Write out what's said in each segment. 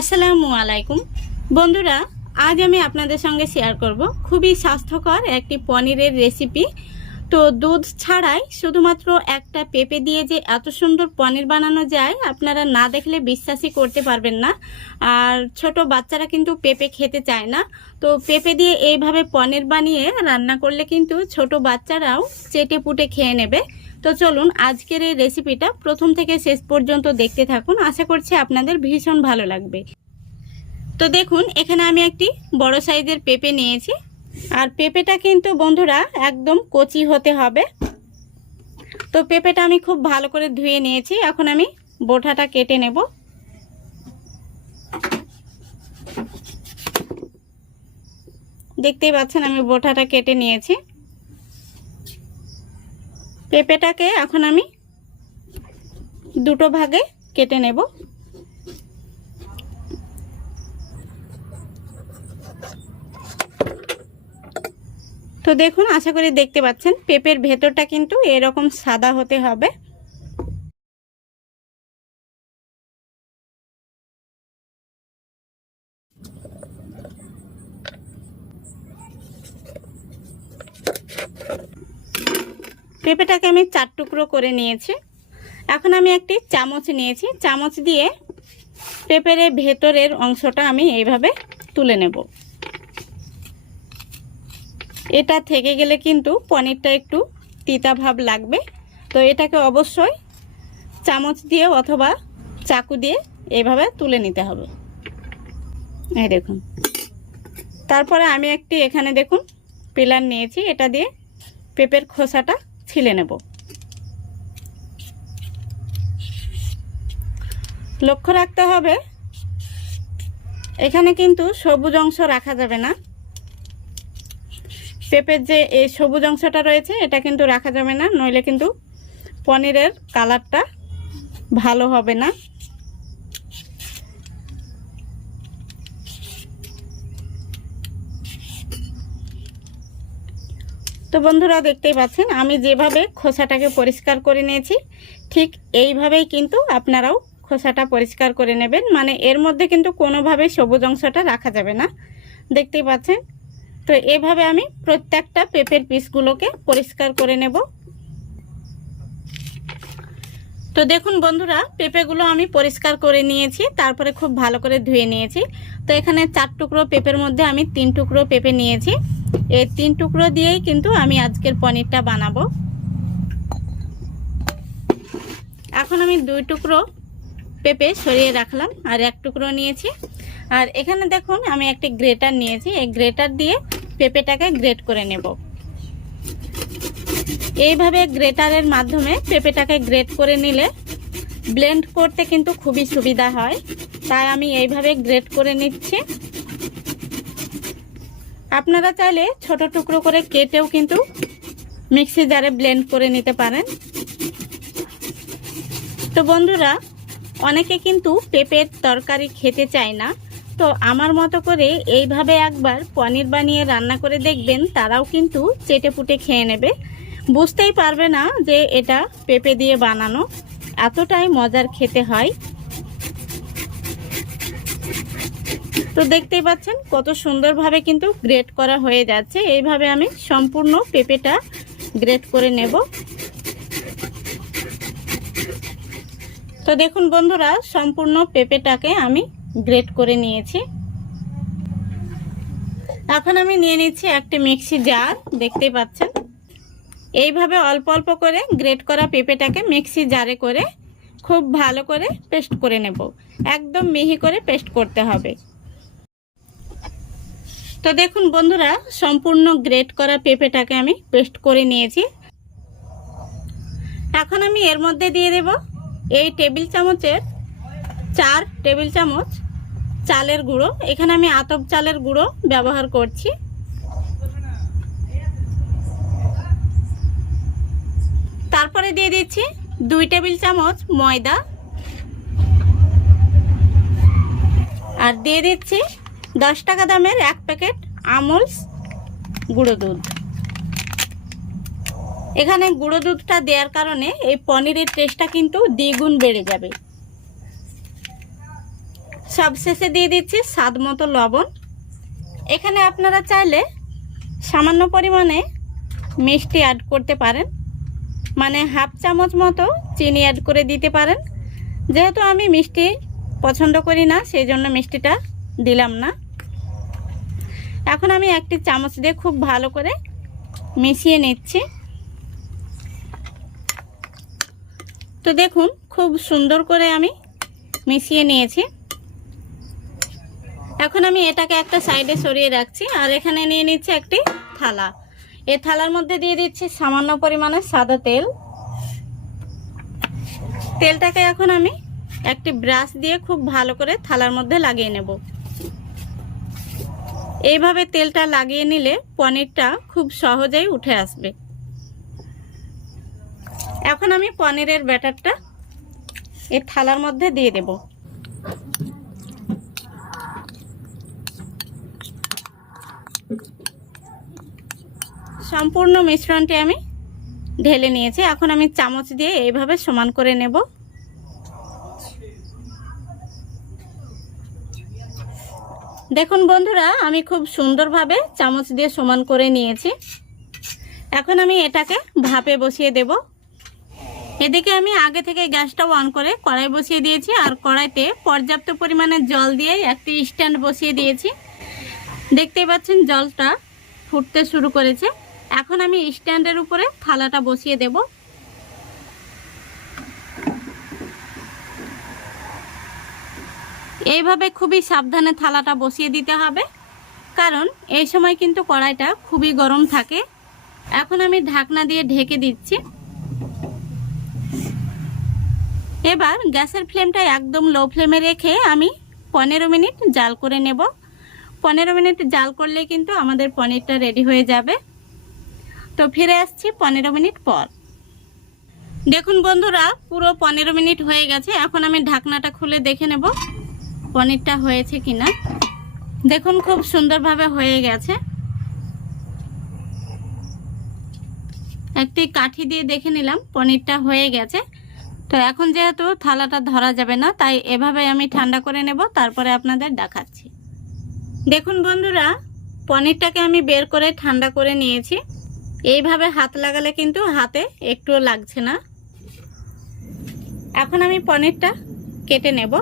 আসসালামু আলাইকুম বন্ধুরা, আজ আমি আপনাদের সঙ্গে শেয়ার করব খুবই স্বাস্থ্যকর একটি পনিরের রেসিপি। তো দুধ ছাড়াই শুধুমাত্র একটা পেঁপে দিয়ে যে এত সুন্দর পনির বানানো যায় আপনারা না দেখলে বিশ্বাসই করতে পারবেন না। আর ছোট বাচ্চারা কিন্তু পেঁপে খেতে চায় না, তো পেঁপে দিয়ে এইভাবে পনির বানিয়ে রান্না করলে কিন্তু ছোট বাচ্চারাও চেটে পুটে খেয়ে নেবে। তো চলুন আজকের এই রেসিপিটা প্রথম থেকে শেষ পর্যন্ত দেখতে থাকুন, আশা করছি আপনাদের ভীষণ ভালো লাগবে। তো দেখুন এখানে আমি একটি বড় সাইজের পেঁপে নিয়েছি, আর পেঁপেটা কিন্তু বন্ধুরা একদম কচি হতে হবে। তো পেঁপেটা আমি খুব ভালো করে ধুয়ে নিয়েছি, এখন আমি বোটাটা কেটে নেব। দেখতেই পাচ্ছেন আমি বোটাটা কেটে নিয়েছি। পেঁপেটাকে এখন আমি দুটো ভাগে কেটে নেব। তো দেখুন, আশা করি দেখতে পাচ্ছেন পেঁপের ভেতরটা কিন্তু এরকম সাদা হতে হবে। পেঁপেটাকে আমি 4 টুকরো করে নিয়েছি। এখন আমি একটি চামচ নিয়েছি, চামচ দিয়ে পেঁপের ভেতরের অংশটা আমি এইভাবে তুলে নেব। এটা থেকে গেলে কিন্তু পনিরটা একটু তিতা ভাব লাগবে, তো এটাকে অবশ্যই চামচ দিয়ে অথবা চাকু দিয়ে এইভাবে তুলে নিতে হবে। এই দেখুন, তারপরে আমি একটি এখানে দেখুন পিলার নিয়েছি, এটা দিয়ে পেঁপের খোসাটা ছিলে নেব। লক্ষ্য রাখতে হবে এখানে কিন্তু সবুজ অংশ রাখা যাবে না। পেঁপের যে এই সবুজ অংশটা রয়েছে এটা কিন্তু রাখা যাবে না, নইলে কিন্তু পনিরের কালারটা ভালো হবে না। তো বন্ধুরা দেখতেই পাচ্ছেন আমি যেভাবে খোসাটাকে পরিষ্কার করে নিয়েছি, ঠিক এইভাবেই কিন্তু আপনারাও খোসাটা পরিষ্কার করে নেবেন। মানে এর মধ্যে কিন্তু কোনোভাবে সবুজ অংশটা রাখা যাবে না, দেখতেই পাচ্ছেন। তো এইভাবে আমি প্রত্যেকটা পেঁপের পিসগুলোকে পরিষ্কার করে নেব। তো দেখুন বন্ধুরা, পেঁপেগুলো আমি পরিষ্কার করে নিয়েছি, তারপরে খুব ভালো করে ধুয়ে নিয়েছি। তো এখানে 4 টুকরো পেঁপের মধ্যে আমি 3 টুকরো পেঁপে নিয়েছি। এই 3 টুকরো দিয়েই কিন্তু আমি আজকের পনিরটা বানাবো। এখন আমি 2 টুকরো পেঁপে সরিয়ে রাখলাম, আর 1 টুকরো নিয়েছি। আর এখানে দেখুন আমি একটি গ্রেটার নিয়েছি, এই গ্রেটার দিয়ে পেঁপেটাকে গ্রেট করে নেব। এইভাবে গ্রেটারের মাধ্যমে পেঁপেটাকে গ্রেট করে নিলে ব্লেন্ড করতে কিন্তু খুবই সুবিধা হয়, তাই আমি এইভাবে গ্রেট করে নিচ্ছি। আপনারা চাইলে ছোট টুকরো করে কেটেও কিন্তু মিক্সি জারে ব্লেন্ড করে নিতে পারেন। তো বন্ধুরা, অনেকে কিন্তু পেঁপের তরকারি খেতে চায় না, তো আমার মতো করে এইভাবে একবার পনির বানিয়ে রান্না করে দেখবেন, তারাও কিন্তু চেটেপুটে খেয়ে নেবে, বুঝতেই পারবে না যে এটা পেঁপে দিয়ে বানানো, এতটাই মজার খেতে হয়। তো দেখতেই পাচ্ছেন কত সুন্দরভাবে কিন্তু গ্রেট করা হয়ে যাচ্ছে। এইভাবে আমি সম্পূর্ণ পেঁপেটা গ্রেট করে নেব। তো দেখুন বন্ধুরা, সম্পূর্ণ পেঁপেটাকে আমি গ্রেট করে নিয়েছি। এখন আমি নিয়ে নিচ্ছি একটি মিক্সি জার, দেখতেই পাচ্ছেন এইভাবে অল্প অল্প করে গ্রেট করা পেঁপেটাকে মিক্সি জারে করে খুব ভালো করে পেস্ট করে নেব। একদম মিহি করে পেস্ট করতে হবে। তো দেখুন বন্ধুরা, সম্পূর্ণ গ্রেট করা পেঁপেটাকে আমি পেস্ট করে নিয়েছি। এখন আমি এর মধ্যে দিয়ে দেব এই টেবিল চামচের 4 টেবিল চামচ চালের গুঁড়ো। এখানে আমি আতপ চালের গুঁড়ো ব্যবহার করছি। তারপরে দিয়ে দিচ্ছি 2 টেবিল চামচ ময়দা, আর দিয়ে দিচ্ছি 10 টাকা দামের 1 প্যাকেট আমুল গুঁড়ো দুধ। এখানে গুঁড়ো দুধটা দেওয়ার কারণে এই পনিরের টেস্টটা কিন্তু দ্বিগুণ বেড়ে যাবে। সবশেষে দিয়ে দিচ্ছি স্বাদ মতো লবণ। এখানে আপনারা চাইলে সামান্য পরিমাণে মিষ্টি অ্যাড করতে পারেন, মানে হাফ চামচ মতো চিনি অ্যাড করে দিতে পারেন। যেহেতু আমি মিষ্টি পছন্দ করি না, সেই জন্য মিষ্টিটা দিলাম না। এখন আমি একটি চামচ দিয়ে খুব ভালো করে মিশিয়ে নিচ্ছি। তো দেখুন খুব সুন্দর করে আমি মিশিয়ে নিয়েছি। এখন আমি এটাকে একটা সাইডে সরিয়ে রাখছি, আর এখানে নিয়ে নিচ্ছি একটি থালা। এই থালার মধ্যে দিয়ে দিচ্ছি সামান্য পরিমাণে সাদা তেল। তেলটাকে এখন আমি একটি ব্রাশ দিয়ে খুব ভালো করে থালার মধ্যে লাগিয়ে নেব। এইভাবে তেলটা লাগিয়ে নিলে পনিরটা খুব সহজেই উঠে আসবে। এখন আমি পনিরের ব্যাটারটা এই থালার মধ্যে দিয়ে দেব। সম্পূর্ণ মিশ্রণটি আমি ঢেলে নিয়েছি। এখন আমি চামচ দিয়ে এইভাবে সমান করে নেব। দেখুন বন্ধুরা, আমি খুব সুন্দরভাবে চামচ দিয়ে সমান করে নিয়েছি। এখন আমি এটাকে ভাপে বসিয়ে দেব। এদিকে আমি আগে থেকে গ্যাসটা অন করে কড়াই বসিয়ে দিয়েছি, আর কড়াইতে পর্যাপ্ত পরিমাণে জল দিয়ে একটি স্ট্যান্ড বসিয়ে দিয়েছি। দেখতেই পাচ্ছেন জলটা ফুটতে শুরু করেছে। এখন আমি স্ট্যান্ডের উপরে থালাটা বসিয়ে দেব। এইভাবে খুবই সাবধানে থালাটা বসিয়ে দিতে হবে, কারণ এই সময় কিন্তু কড়াইটা খুবই গরম থাকে। এখন আমি ঢাকনা দিয়ে ঢেকে দিচ্ছি। এবার গ্যাসের ফ্লেমটা একদম লো ফ্লেমে রেখে আমি 15 মিনিট জাল করে নেব। 15 মিনিট জাল করলে কিন্তু আমাদের পনিরটা রেডি হয়ে যাবে। তো ফিরে আসছি 15 মিনিট পর। দেখুন বন্ধুরা, পুরো 15 মিনিট হয়ে গেছে। এখন আমি ঢাকনাটা খুলে দেখে নেব পনিরটা হয়েছে কিনা। দেখুন খুব সুন্দরভাবে হয়ে গেছে। একটি কাঠি দিয়ে দেখে নিলাম পনিরটা হয়ে গেছে। তো এখন যেহেতু থালাটা ধরা যাবে না, তাই এভাবে আমি ঠান্ডা করে নেব, তারপরে আপনাদের দেখাচ্ছি। দেখুন বন্ধুরা, পনিরটাকে আমি বের করে ঠান্ডা করে নিয়েছি। এইভাবে হাত লাগালে কিন্তু হাতে একটুও লাগছে না। এখন আমি পনিরটা কেটে নেব।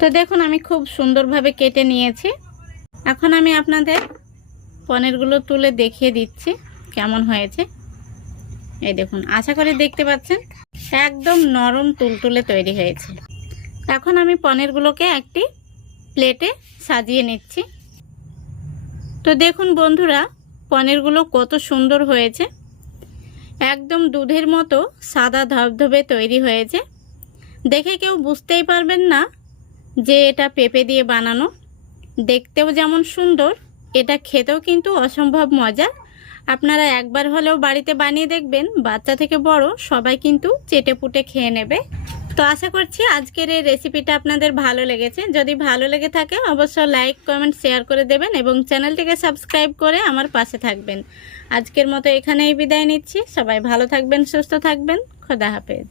তো দেখুন আমি খুব সুন্দরভাবে কেটে নিয়েছি। এখন আমি আপনাদের পনিরগুলো তুলে দেখিয়ে দিচ্ছি কেমন হয়েছে। এই দেখুন, আশা করি দেখতে পাচ্ছেন একদম নরম তুলতুলে তৈরি হয়েছে। এখন আমি পনিরগুলোকে একটি প্লেটে সাজিয়ে নিচ্ছি। তো দেখুন বন্ধুরা, পনিরগুলো কত সুন্দর হয়েছে। একদম দুধের মতো সাদা ধবধবে তৈরি হয়েছে। দেখে কেউ বুঝতেই পারবেন না যে এটা পেঁপে দিয়ে বানানো। দেখতেও যেমন সুন্দর, এটা খেতেও কিন্তু অসম্ভব মজা। আপনারা একবার হলেও বাড়িতে বানিয়ে দেখবেন, বাচ্চা থেকে বড় সবাই কিন্তু চেটে পুটে খেয়ে নেবে। তো আশা করছি আজকের এই রেসিপিটা আপনাদের ভালো লেগেছে। যদি ভালো লেগে থাকে অবশ্যই লাইক কমেন্ট শেয়ার করে দেবেন এবং চ্যানেলটিকে সাবস্ক্রাইব করে আমার পাশে থাকবেন। আজকের মতো এখানেই বিদায় নিচ্ছি। সবাই ভালো থাকবেন, সুস্থ থাকবেন। খোদা হাফেজ।